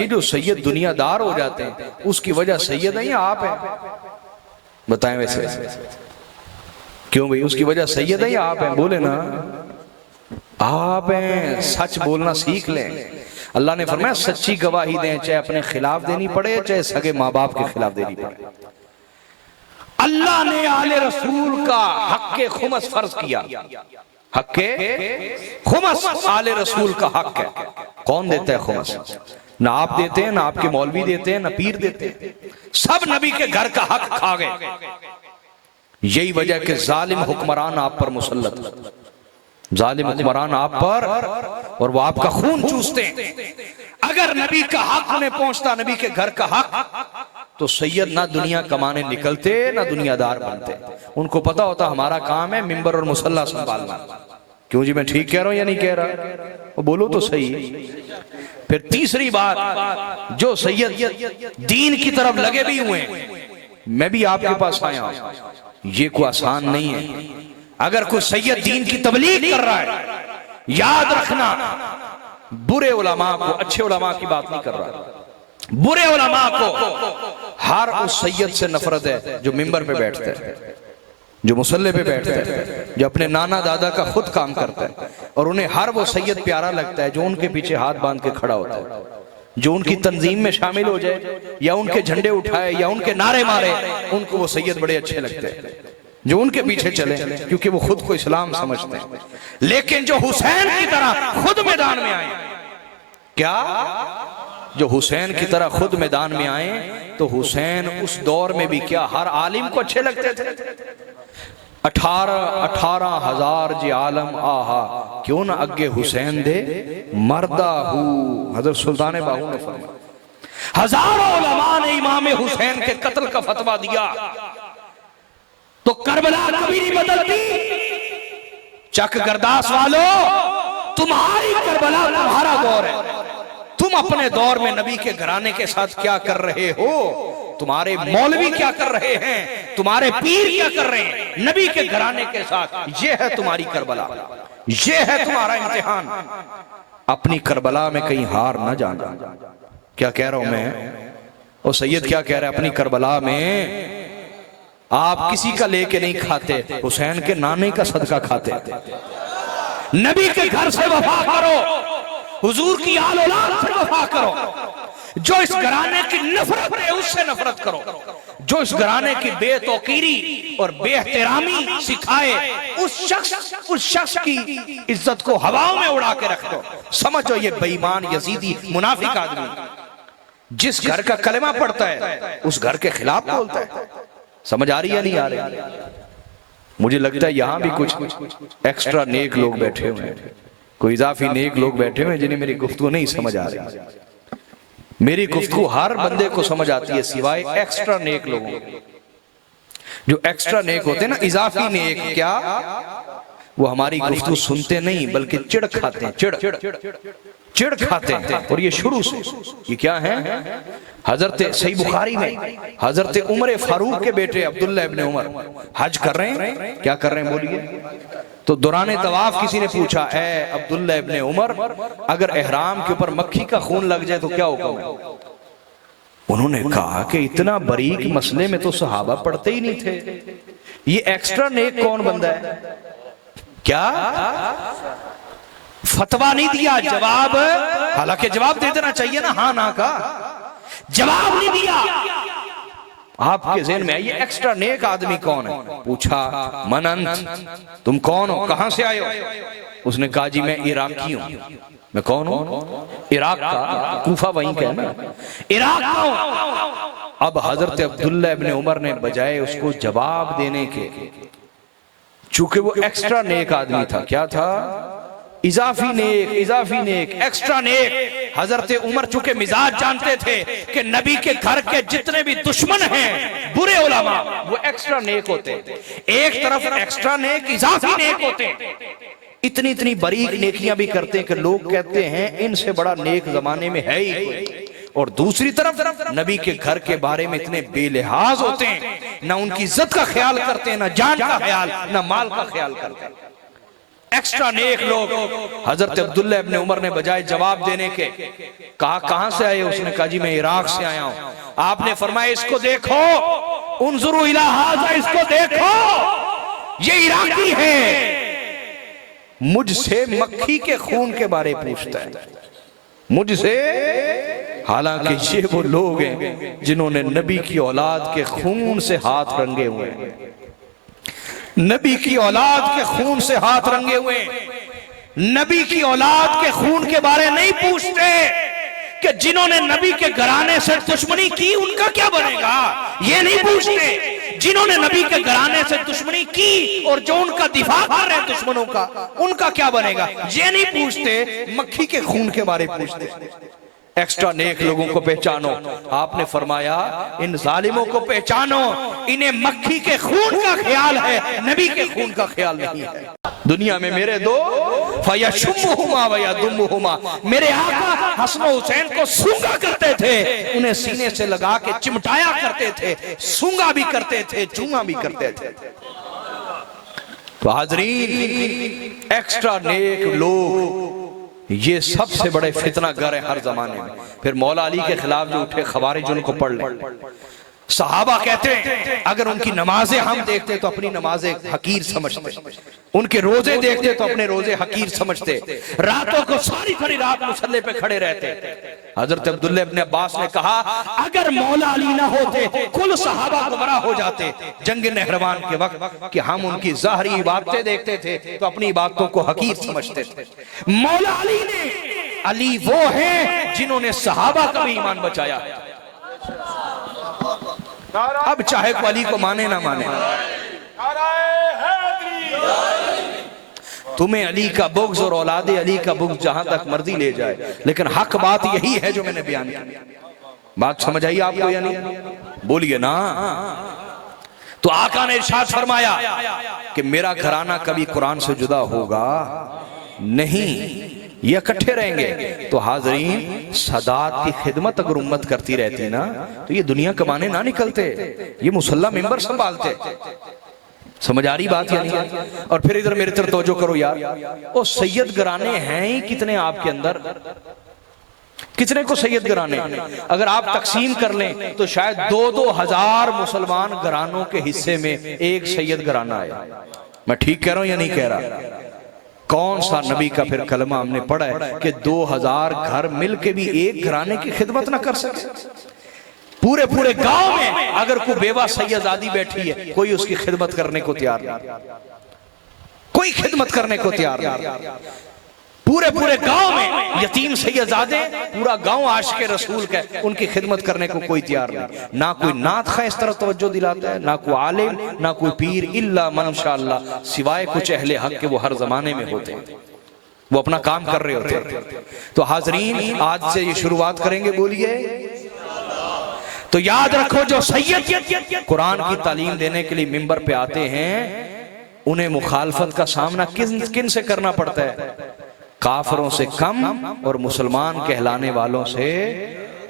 ये जो सैयद दुनियादार हो जाते हैं उसकी वजह सैयद है या आप है? बताएं वैसे क्यों भाई, उसकी वजह सैयद है या आप हैं? बोले ना आप हैं। सच बोलना सीख लें। अल्लाह ने फरमाया सच्ची गवाही दें, चाहे अपने खिलाफ देनी पड़े चाहे सगे माँ बाप के खिलाफ देनी पड़े। अल्लाह ने आले रसूल का हक खुमस फर्ज किया। हक खुमस आले रसूल का हक है। कौन देता है खुमस? ना आप देते हैं, ना आपके मौलवी देते हैं, ना पीर देते हैं। सब नबी के घर का हक खा गए। यही वजह कि जालिम हुक्मरान आप पर मुसल्लत, जालिम हुक्मरान आप पर, और वो आपका खून चूसते हैं। अगर नबी का हक उन्हें पहुंचता, नबी के घर का हक, तो सैयद ना दुनिया कमाने निकलते ना दुनियादार बनते। उनको पता होता हमारा काम है मिंबर और मुसल्ला संभालना। क्यों जी, मैं ठीक कह रहा हूं या नहीं कह रहा? वो बोलो तो सही। फिर तीसरी बात, जो सैयद दीन की तरफ लगे भी हुए, मैं भी आपके पास आया हूं, ये कोई आसान नहीं है। अगर कोई सैयद दीन की तबलीग कर रहा है, याद रखना बुरे उलमा को, अच्छे उलमा की बात नहीं कर रहा, बुरे उलमा को हर उस सैयद से नफरत है जो मिंबर पे बैठता है, जो मुसल्ले पे बैठता है, जो अपने नाना दादा का खुद काम करता है, और उन्हें हर वो सैयद प्यारा लगता है जो उनके पीछे हाथ बांध के खड़ा होता है, जो उनकी तंजीम में शामिल हो जाए या उनके झंडे उठाए या उनके नारे मारे, उनको वो सैयद बड़े अच्छे लगते हैं, जो उनके पीछे चले, क्योंकि वो खुद को इस्लाम समझते हैं। लेकिन जो हुसैन की तरह खुद मैदान में आए, क्या जो हुसैन की तरह खुद मैदान में आए, तो हुसैन उस दौर में भी क्या हर आलिम को अच्छे लगते थे? 18,000 जी आलम आहा, क्यों ना अगे हुसैन दे मर्दा हूं। हजरत सुल्तान बाहू ने फरमाया, हजारों उलमा ने इमाम हुसैन के कत्ल का फतवा दिया, तो करबला कभी नहीं बदलती। चक गरदास वालों, तुम्हारी करबला तुम्हारा दौर है। तुम अपने दौर में नबी के घराने के साथ क्या कर रहे हो? तुम्हारे मौलवी क्या कर रहे हैं? तुम्हारे पीर क्या कर रहे हैं नबी के घराने के साथ? ये है तुम्हारी करबला, ये है तुम्हारा इम्तिहान। अपनी करबला में कहीं हार ना जाना। क्या कह रहा हूं मैं? और सैयद क्या कह रहा है? अपनी करबला में आप किसी का लेके नहीं खाते, हुसैन के नाने का सदका खाते। नबी के घर से वफा करो, हुजूर की आल औलाद से वफा करो। जो इस घराने की नफरत है उससे नफरत करो। जो इस घराने की बेतौकीरी और बेहतरामी सिखाए, उस शख्स की इज्जत को हवाओं में उड़ा के रख दो। समझो ये बेईमान यजीदी मुनाफिक आदमी जिस घर का कलमा पढ़ता है उस घर के खिलाफ बोलता है। समझ आ रही है नहीं आ रही? मुझे लगता है यहां भी कुछ एक्स्ट्रा नेक लोग बैठे हुए हैं, कोई इजाफी नेक लोग बैठे हुए हैं जिन्हें मेरी गुफ्तगू नहीं समझ आ रही। मेरी गुफ्तगू हर बंदे को समझ आती है सिवाय एक्स्ट्रा नेक लोगों को। जो एक्स्ट्रा नेक होते हैं ना, इजाफी नेक, क्या वो हमारी गुफ्तगू सुनते नहीं बल्कि चिढ़ खाते हैं, चिढ़ खाते हैं। और ये शुरू से ये क्या है? हजरत सही बुखारी में हजरत उमर फारूक के बेटे अब्दुल्ला इब्ने उमर हज कर रहे हैं। क्या कर रहे हैं बोलिए? तो दौरान तवाफ किसी ने पूछा, ए अब्दुल्ला इब्ने उमर, अगर एहराम के ऊपर मक्खी का खून लग जाए तो क्या होगा? उन्होंने कहा कि इतना बारीक मसले में तो सहाबा पढ़ते ही नहीं थे, ये एक्स्ट्रा नेक कौन बंदा है? क्या फतवा नहीं दिया, जवाब, हालांकि जवाब दे देना चाहिए ना, हाँ ना का जवाब नहीं दिया। आपके ज़हन में ये एक्स्ट्रा नेक आदमी कौन है? पूछा, मनंत, तुम कौन हो, कहां से आए हो? उसने कहा, जी मैं इराकी हूं। मैं कौन हूं? इराक का, कूफा वहीं का है ना, इराक का हूं। अब हजरत अब्दुल्ला इब्ने उमर ने बजाय उसको जवाब देने के, चूंकि वो एक्स्ट्रा नेक आदमी था, क्या था? इजाफी नेक, एक्स्ट्रा नेक। हजरत उमर चूंकि मिजाज जानते थे कि नबी के घर के जितने भी दुश्मन हैं बुरे उलमा, वो एक्स्ट्रा नेक होते। एक तरफ एक्स्ट्रा नेक, इजाफी नेक होते, इतनी बारीक नेकियां भी करते हैं कि लोग कहते हैं इनसे बड़ा नेक जमाने में है ही कोई। और दूसरी तरफ नबी के घर के बारे में इतने बेलिहाज होते हैं, ना उनकी इज्जत का ख्याल करते हैं, ना जान का ख्याल, ना माल का ख्याल करते हैं। एक्स्ट्रा नेक लोग। हजरत अब्दुल्ला इब्ने उमर ने बजाय जवाब देने के कहा कहां से आए? उसने कहा जी मैं इराक से आया हूं। आपने फरमाया इसको देखो, उन्जुरु इला हाज़ा, इसको देखो, ये इराकी है, मुझसे मक्खी के खून के बारे पूछता है, मुझसे। हालांकि ये वो लोग हैं जिन्होंने नबी की औलाद के खून से हाथ रंगे हुए हैं, नबी की औलाद के खून से हाथ रंगे हुए, नबी की औलाद के खून के बारे नहीं पूछते कि जिन्होंने नबी के घराने से दुश्मनी की उनका क्या बनेगा, ये नहीं पूछते। जिन्होंने नबी के घराने से दुश्मनी की और जो उनका दिफा कर रहे हैं दुश्मनों का, उनका क्या बनेगा, ये नहीं पूछते। मक्खी के खून के बारे पूछते। एक्स्ट्रा नेक लोगों को पहचानो। आपने फरमाया इन जालिमों को पहचानो, इन्हें मक्खी के खून का ख्याल है, नबी के खून का ख्याल नहीं है। दुनिया में मेरे दो फयशुम्मुहुमा व यदुम्मुहुमा, मेरे आका हसन हुसैन को सूंघा करते थे, उन्हें सीने से लगा के चिमटाया करते थे, सूंघा भी करते थे, चूमा भी करते थे। तो हाजरीन, एक्स्ट्रा नेक लोग ये सबसे बड़े फितना गर है हर जमाने में। फिर मौला अली के खिलाफ जो उठे खवारिज, उनको पढ़ ले। सहाबा कहते हैं अगर उनकी नमाजें हम देखते तो अपनी नमाजें हकीर समझते, उनके रोजे देखते तो अपने रोजे हकीर समझते, रातों को सारी सारी रात मुसल्ले पे खड़े रहते। हजरत अब्दुल्ला इब्ने अब्बास ने कहा अगर मौला अली ना होते कुल सहाबा गुमराह हो जाते जंग नहरवान के वक्त, कि हम उनकी ज़ाहरी इबादतें देखते थे तो अपनी इबादतों को हकीर समझते थे। मौला अली ने, अली वो हैं जिन्होंने सहाबा का भी ईमान बचाया। अब चाहे को अली को माने ना माने, तुम्हें अली का बुग़्ज़ और औलादे अली का बुग़्ज़ जहां तक मर्जी ले जाए, लेकिन हक बात यही है जो मैंने बयान की। बात समझ आई आपको या नहीं? बोलिए ना। तो आका ने इरशाद फरमाया कि मेरा घराना कभी कुरान से जुदा होगा नहीं, ये इकट्ठे रहेंगे। तो हाजरीन, सदात की खिदमत अगर उम्मत करती रहती ना तो ये दुनिया कमाने ना निकलते, ये मुसल्ला मिंबर संभालते। समझ आ रही बात या नहीं? और फिर इधर मेरी तरफ तवज्जो करो यार, ओ सैयद घराने हैं ही कितने आपके अंदर, कितने को सैयद घराने? अगर आप तकसीम कर लें तो शायद 2-2 हजार मुसलमान घरानों के हिस्से में एक सैयद घराना आया। मैं ठीक कह रहा हूं या नहीं कह रहा? कौन सा नबी का फिर कलमा हमने पढ़ा है कि 2000 घर मिल के भी एक घराने की खिदमत ना कर सके? पूरे पूरे गांव में अगर कोई बेवा सैयदादी बैठी है, कोई उसकी खिदमत करने को तैयार नहीं, कोई खिदमत करने को तैयार नहीं। पूरे पूरे गांव में यतीम सैयदादे, पूरा गांव आशिक़े रसूल का, उनकी खिदमत करने को कोई तैयार नहीं। ना कोई नात खा इस तरह तवज्जो दिलाता है, ना कोई आलिम, ना कोई पीर, इल्ला माशाअल्लाह, सिवाय कुछ अहले हक के वो हर जमाने में होते हैं, वो अपना काम कर रहे होते हैं। तो हाजरीन, आज से ये शुरुआत करेंगे, बोलिए। तो याद रखो जो सैयद कुरान की तालीम देने के लिए मिंबर पे आते हैं, उन्हें मुखालफत का सामना किन से करना पड़ता है? काफरों से कम और मुसलमान कहलाने वालों से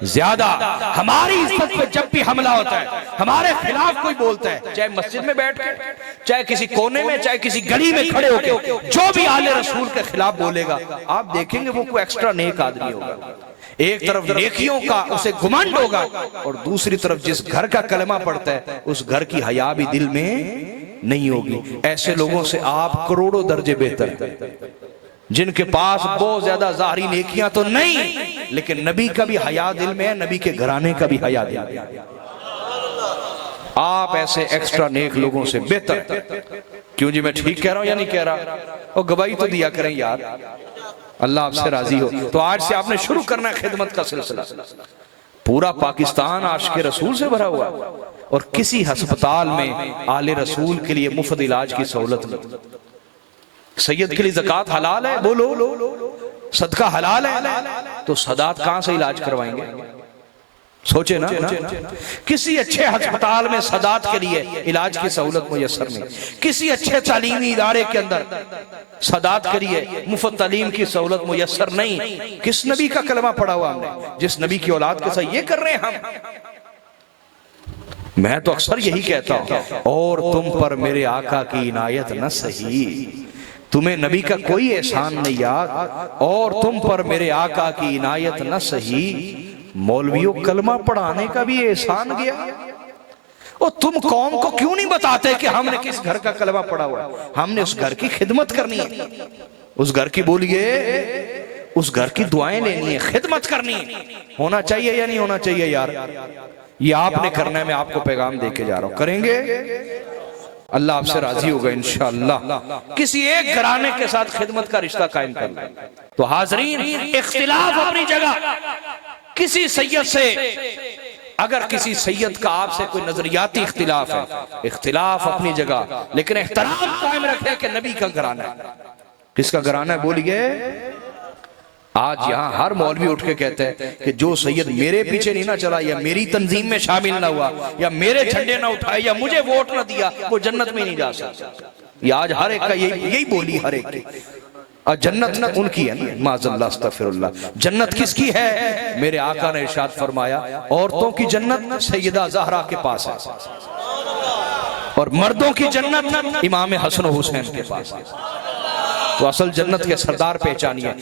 ज्यादा। हमारी इज्जत पे जब भी हमला होता है, हमारे खिलाफ कोई बोलता है, चाहे मस्जिद में बैठ के, चाहे किसी कोने में, चाहे किसी गली में खड़े होकर, जो भी आले रसूल के खिलाफ बोलेगा, आप देखेंगे वो कोई एक्स्ट्रा नेक आदमी होगा। एक तरफ नेकियों का उसे घुमंड होगा और दूसरी तरफ जिस घर का कलमा पड़ता है उस घर की हया भी दिल में नहीं होगी। ऐसे लोगों से आप करोड़ों दर्जे बेहतर हैं, जिनके पास बहुत ज्यादा ज़ाहरी नेकियां तो नहीं, लेकिन नबी का भी हया दिल में है, नबी के घराने का भी हया दिल में है। आप ऐसे एक्स्ट्रा नेक लोगों से बेहतर। क्यों जी, मैं ठीक कह रहा हूं या नहीं कह रहा? और गवाही तो दिया करें यार, अल्लाह आपसे राजी हो। तो आज से आपने शुरू करना है खिदमत का सिलसिला। पूरा पाकिस्तान आशिक़े रसूल से भरा हुआ, और किसी अस्पताल में आले रसूल के लिए मुफ्त इलाज की सहूलत नहीं। सैयद के लिए ज़कात हलाल है, बोलो। सदका हलाल है, तो सदात कहां से इलाज करवाएंगे? सोचे ना। किसी अच्छे अस्पताल में सदात के लिए इलाज की सहूलत मुयस्सर नहीं, किसी अच्छे तालीमी इदारे के अंदर सदात के लिए मुफ्त तालीम की सहूलत मुयस्सर नहीं। किस नबी का कलमा पढ़ा हुआ हमने, जिस नबी की औलाद के साथ ये कर रहे हैं हम? मैं तो अक्सर यही कहता हूं, और तुम पर मेरे आका की इनायत न सही, तुम्हें नबी का कोई एहसान नहीं याद, और तुम पर मेरे आका की इनायत न सही, मौलवियों कलमा पढ़ाने का भी एहसान गया। और तुम कौम को क्यों नहीं बताते कि हमने किस घर का कलमा पढ़ा हुआ है? हमने उस घर की खिदमत करनी है, उस घर की बोलिए उस घर की दुआएं लेनी है, खिदमत करनी है। होना चाहिए या नहीं होना चाहिए यार? ये आपने करना है, मैं आपको पैगाम देके जा रहा हूं। करेंगे? अल्लाह आपसे राजी होगा इंशाअल्लाह। किसी एक घराने के साथ खिदमत का रिश्ता कायम कर लें। तो हाजरीन, इख्तिलाफ अपनी जगह, किसी सैयद से अगर किसी सैयद का आपसे कोई नजरियाती इख्तिलाफ है, इख्तिलाफ अपनी जगह, लेकिन एहतराम कायम रखे कि नबी का घराना है। किसका घराना है बोलिए? आज यहाँ हर मौलवी उठ के कहते हैं कि जो सैयद मेरे पीछे नहीं ना चला, या मेरी तंजीम में शामिल ना हुआ, या मेरे झंडे ना उठाए, या मुझे वोट ना दिया, वो जन्नत में नहीं जा सकता। ये आज हर एक का यही बोली, हर एक की। और जन्नत उनकी है ना, माज़अल्लाह अस्तग़फिरुल्लाह। जन्नत किसकी है? मेरे आका ने इरशाद फरमाया, औरतों की जन्नत सैयदा ज़हरा के पास है, और मर्दों की जन्नत इमाम हसन हुसैन के पास है। तो असल जन्नत के सरदार पहचानिए।